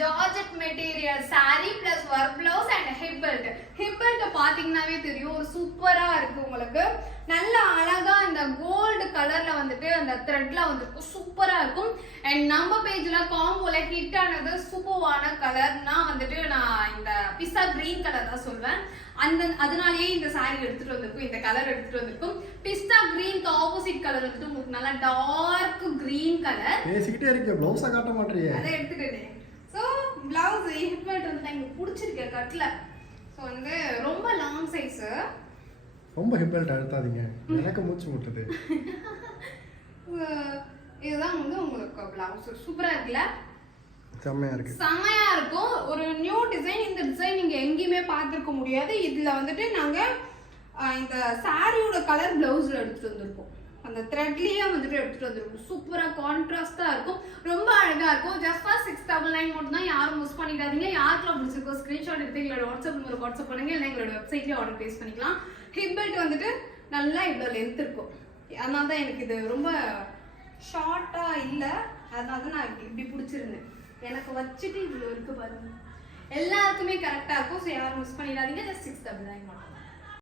Georgette material saree plus work blouse and hip belt. Hip belt பாத்தீங்கன்னாவே தெரியும் ஒரு சூப்பரா இருக்கு உங்களுக்கு. நல்ல அழகா இந்த கோல்ட் கலர்ல வந்துட்டு அந்த த்ரெட்ல வந்துட்டு சூப்பரா இருக்கும். அண்ட் நம்ம பேஜ்ல காம்போல ஹிட் ஆனது சூப்பரான கலர்னா வந்துட்டு நான் இந்த பிஸ்தா கிரீன் கலர் தான் சொல்வேன். அதனாலேயே இந்த saree எடுத்துட்டு வந்திருக்கும், இந்த கலர் எடுத்துட்டு வந்திருக்கும். பிஸ்தா கிரீனுக்கு ஆப்போசிட் கலர் வந்துட்டு உங்களுக்கு நல்லா டார்க் கிரீன் கலர். பேசிக்கிட்டே இருக்க ப்ளவுஸை காட்ட மாட்டீங்க. அதை எடுத்துக்கிட்டேன். ஸோ பிளவுஸ் ஹிப் பெல்ட் வந்து எனக்கு பிடிச்சிருக்கு கட்ல. ஸோ வந்து ரொம்ப லாங் சைஸு. ரொம்ப ஹிப் பெல்ட் அழுத்தாதீங்க, எனக்கு மூச்சு முட்டுது. இதுதான் வந்து உங்களுக்கு பிளவுஸ். சூப்பரா இருக்குல்ல? செம்மையா இருக்கு. செம்மையா இருக்கும். ஒரு நியூ டிசைன். இந்த டிசைன் நீங்க எங்கேயுமே பார்த்திருக்க முடியாது. இதுல வந்துட்டு நாங்க இந்த சாரியோட கலர் பிளவுஸ்ல எடுத்துட்டு வந்திருக்கோம். அந்த த்ரெட்லயே வந்துட்டு எடுத்துட்டு வந்திருக்கும். சூப்பரா கான்ட்ராஸ்டா இருக்கும், ரொம்ப அழகா இருக்கும். ஜஸ்ட் ஃபார் 699 மட்டும் தான். யாரும் மிஸ் பண்ணிடாதீங்க. யாருக்கெல்லாம் பிடிச்சிருக்கோ ஸ்கிரீன்ஷாட் எடுத்து எங்களோட வாட்ஸ்அப் நம்பருக்கு வாட்ஸ்அப் பண்ணுங்க, இல்லை எங்களோட வெப்சைட்லயே ஆர்டர் பிளேஸ் பண்ணிக்கலாம். ஹிப் பெல்ட் வந்துட்டு நல்லா இவ்வளோ லென்த் இருக்கும். அதனால தான் எனக்கு இது ரொம்ப ஷார்ட்டா இல்லை, அதனால தான் நான் இப்படி பிடிச்சிருந்தேன். எனக்கு வச்சுட்டு இவ்வளோ இருக்கு பாருங்க. எல்லாருக்குமே கரெக்டாக இருக்கும். ஸோ யாரும் மிஸ் பண்ணிடாதீங்க. ஜஸ்ட் 699 மட்டும்.